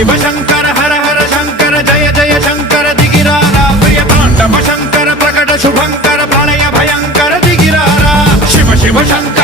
शिव शंकर हर हर शंकर जय जय शंकर दिगिरारा प्रिय तांडव शंकर प्रकट शुभंकर प्रलय भयंकर दिगिरारा शिव शिव शंकर